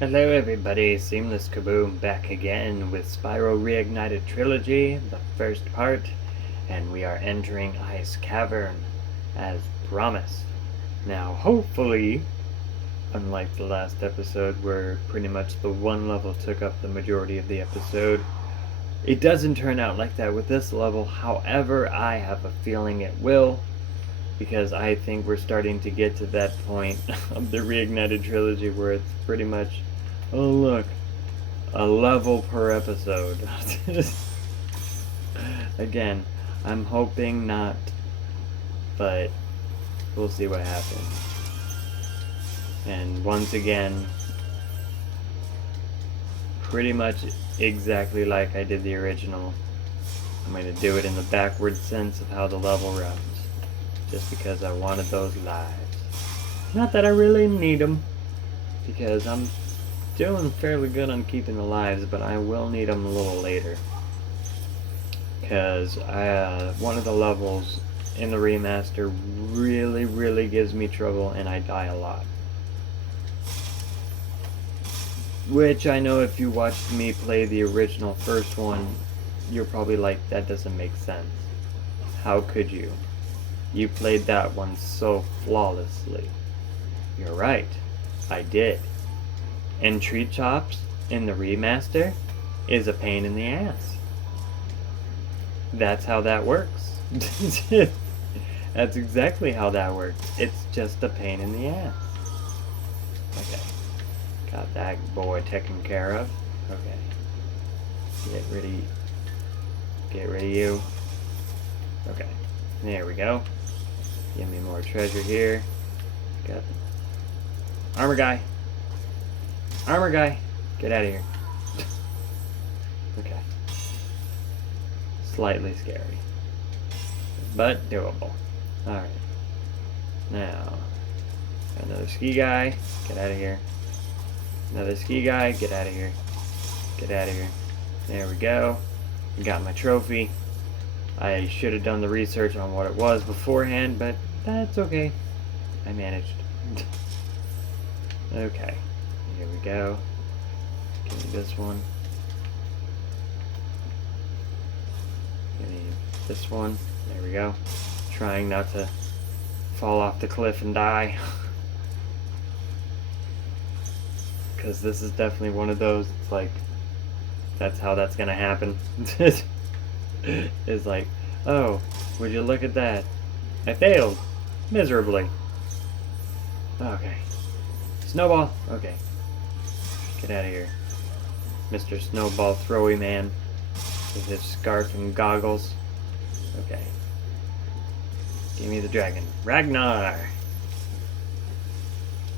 Hello everybody, Seamless KaBoom back again with Spyro Reignited Trilogy, the first part, and we are entering Ice Cavern, as promised. Now hopefully, unlike the last episode where pretty much the one level took up the majority of the episode, it doesn't turn out like that with this level. However, I have a feeling it will, because I think we're starting to get to that point of the Reignited Trilogy where it's pretty much, oh look, a level per episode. Again, I'm hoping not, but we'll see what happens. And once again, pretty much exactly like I did the original, I'm going to do it in the backward sense of how the level runs. Just because I wanted those lives. Not that I really need them, because I'm doing fairly good on keeping the lives, but I will need them a little later. Because one of the levels in the remaster really gives me trouble and I die a lot. Which I know if you watched me play the original first one, you're probably like, that doesn't make sense. How could you? You played that one so flawlessly. You're right, I did. And Tree Chops in the remaster is a pain in the ass. That's how that works. That's exactly how that works. It's just a pain in the ass. Okay. Got that boy taken care of. Okay. Get rid of you. Okay. There we go. Give me more treasure here. Got armor guy. Armor guy. Get out of here. Okay. Slightly scary, but doable. Alright. Now, another ski guy. Get out of here. Another ski guy. Get out of here. Get out of here. There we go. Got my trophy. I should have done the research on what it was beforehand, but that's okay. I managed. Okay, here we go. Give me this one. Give me this one. There we go. Trying not to fall off the cliff and die. Because this is definitely one of those, it's like, that's how that's gonna happen. Is like, oh, would you look at that? I failed miserably. Okay. Snowball. Okay. Get out of here. Mr. Snowball Throwy Man with his scarf and goggles. Okay. Give me the dragon. Ragnar!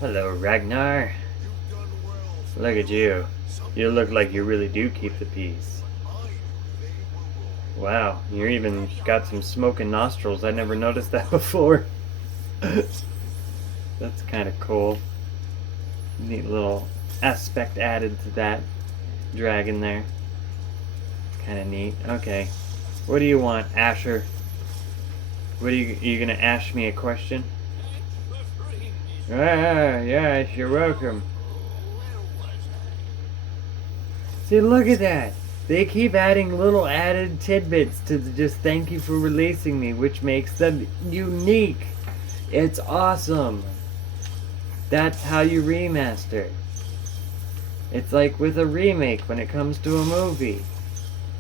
Hello, Ragnar. Look at you. You look like you really do keep the peace. Wow, you even got some smoking nostrils. I never noticed that before. That's kind of cool. Neat little aspect added to that dragon there. Kind of neat. Okay. What do you want, Asher? What are you gonna ask me a question? Ah, yes, you're welcome. See, look at that. They keep adding little added tidbits to just thank you for releasing me, which makes them unique. It's awesome. That's how you remaster. It's like with a remake when it comes to a movie.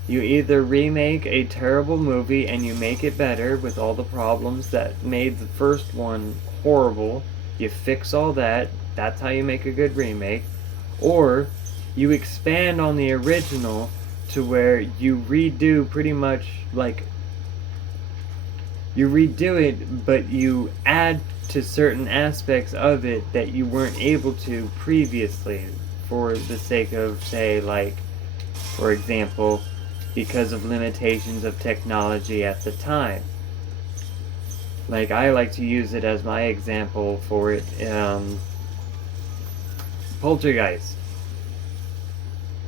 You either remake a terrible movie and you make it better with all the problems that made the first one horrible. You fix all that. That's how you make a good remake. Or you expand on the original to where you redo pretty much like you redo it, but you add to certain aspects of it that you weren't able to previously, for the sake of, say, like, for example, because of limitations of technology at the time. Like, I like to use it as my example for it. Poltergeist.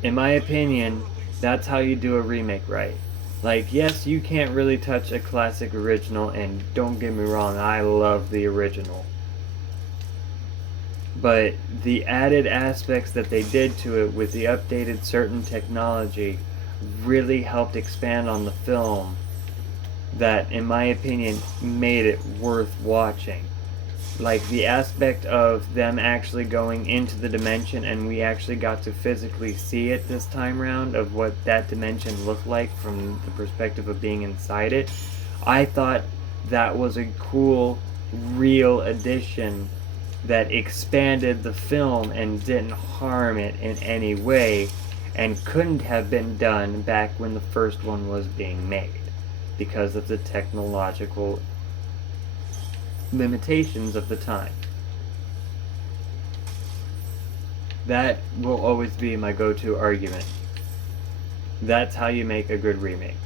In my opinion, that's how you do a remake right. Like, yes, you can't really touch a classic original, and don't get me wrong, I love the original. but the added aspects that they did to it with the updated certain technology really helped expand on the film that, in my opinion, made it worth watching. Like the aspect of them actually going into the dimension, and we actually got to physically see it this time round, of what that dimension looked like from the perspective of being inside it. I thought that was a cool, real addition that expanded the film and didn't harm it in any way, and couldn't have been done back when the first one was being made because of the technological limitations of the time. That will always be my go-to argument. That's how you make a good remake.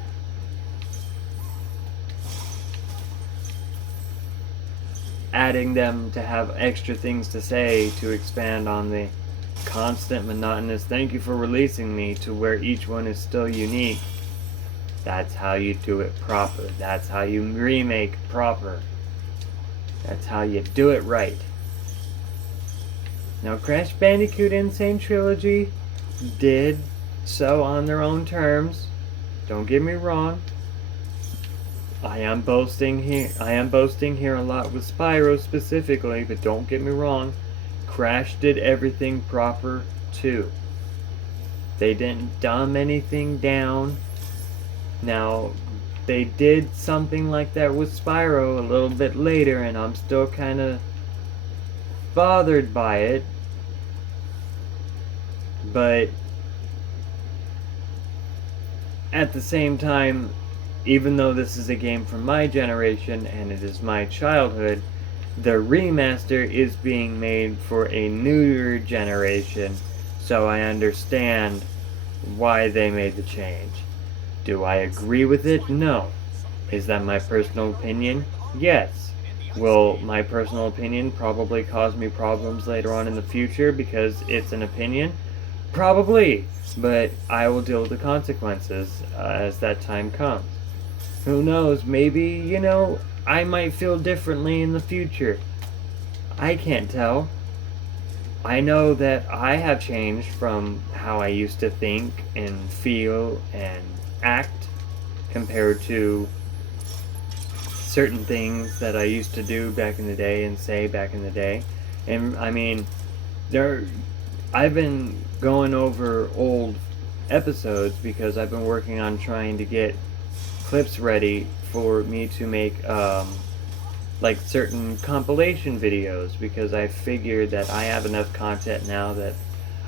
Adding them to have extra things to say to expand on the constant monotonous thank you for releasing me to where each one is still unique. That's how you do it proper. That's how you remake proper. That's how you do it right. Now, Crash Bandicoot Insane Trilogy did so on their own terms. Don't get me wrong. I am boasting here a lot with Spyro specifically, but don't get me wrong. Crash did everything proper too. They didn't dumb anything down. Now, they did something like that with Spyro a little bit later, and I'm still kind of bothered by it. But at the same time, even though this is a game from my generation and it is my childhood, the remaster is being made for a newer generation, so I understand why they made the change. Do I agree with it? No. Is that my personal opinion? Yes. Will my personal opinion probably cause me problems later on in the future because it's an opinion? Probably. But I will deal with the consequences as that time comes. Who knows? Maybe, I might feel differently in the future. I can't tell. I know that I have changed from how I used to think and feel and act compared to certain things that I used to do back in the day and say back in the day. And I mean, I've been going over old episodes because I've been working on trying to get clips ready for me to make like certain compilation videos, because I figured that I have enough content now that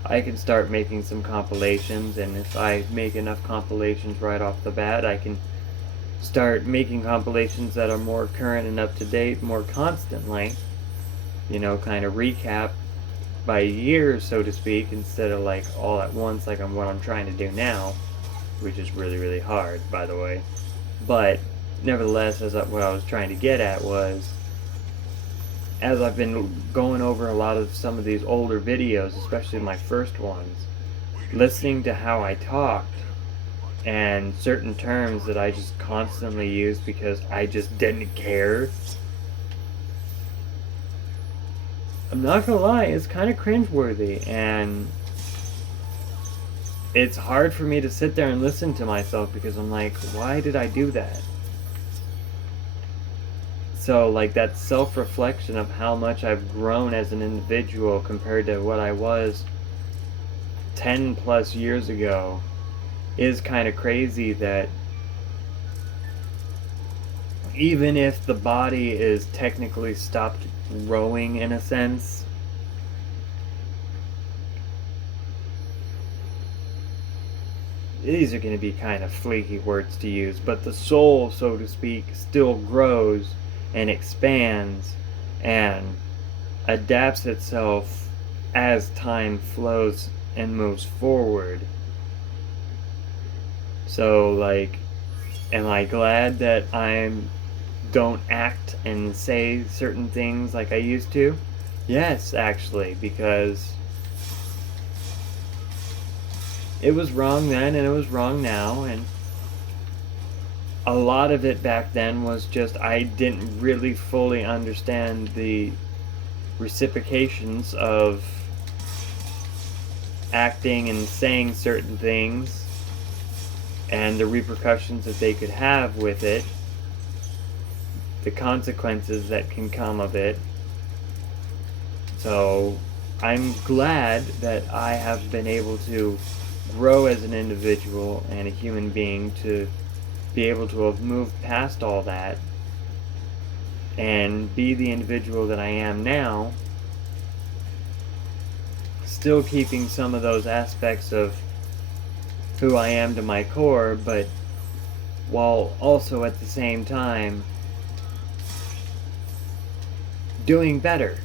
I can start making some compilations, and if I make enough compilations right off the bat, I can start making compilations that are more current and up to date more constantly, kind of recap by year, so to speak, instead of like all at once like what I'm trying to do now, which is really, really hard, by the way. But nevertheless, what I was trying to get at was, as I've been going over a lot of some of these older videos, especially my first ones, listening to how I talked and certain terms that I just constantly used because I just didn't care, I'm not gonna lie, it's kind of cringeworthy, and it's hard for me to sit there and listen to myself because I'm like, why did I do that? So, like, that self-reflection of how much I've grown as an individual compared to what I was 10 plus years ago is kind of crazy, that even if the body is technically stopped growing in a sense, these are going to be kind of flaky words to use, but the soul, so to speak, still grows and expands and adapts itself as time flows and moves forward. So, like, am I glad that I don't act and say certain things like I used to? Yes, actually, because it was wrong then and it was wrong now, and a lot of it back then was just I didn't really fully understand the reciprocations of acting and saying certain things and the repercussions that they could have with it, the consequences that can come of it. So I'm glad that I have been able to grow as an individual and a human being, to be able to have moved past all that and be the individual that I am now, still keeping some of those aspects of who I am to my core, but while also at the same time doing better.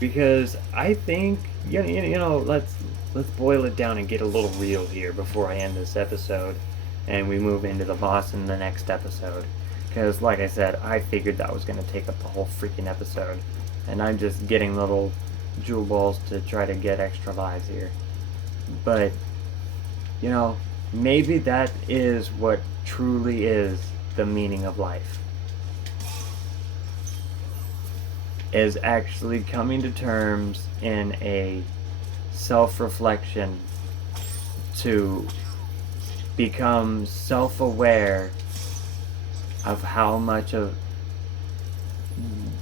Because I think, let's boil it down and get a little real here before I end this episode and we move into the boss in the next episode. Because, like I said, I figured that was going to take up the whole freaking episode, and I'm just getting little jewel balls to try to get extra lives here. But, maybe that is what truly is the meaning of life. Is actually coming to terms in a self-reflection to become self-aware of how much of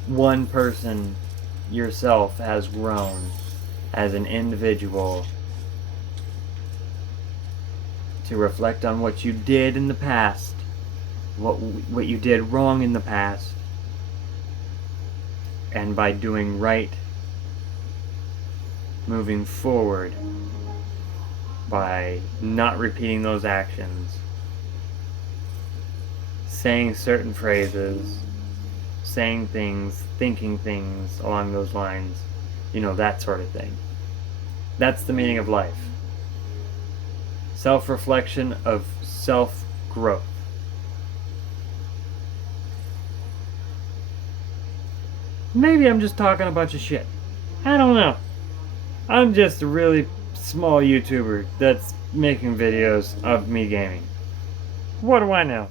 one person, yourself, has grown as an individual, to reflect on what you did in the past, what you did wrong in the past, and by doing right, moving forward, by not repeating those actions, saying certain phrases, saying things, thinking things along those lines, that sort of thing. That's the meaning of life. Self-reflection of self-growth. Maybe I'm just talking a bunch of shit. I don't know. I'm just a really small YouTuber that's making videos of me gaming. What do I know?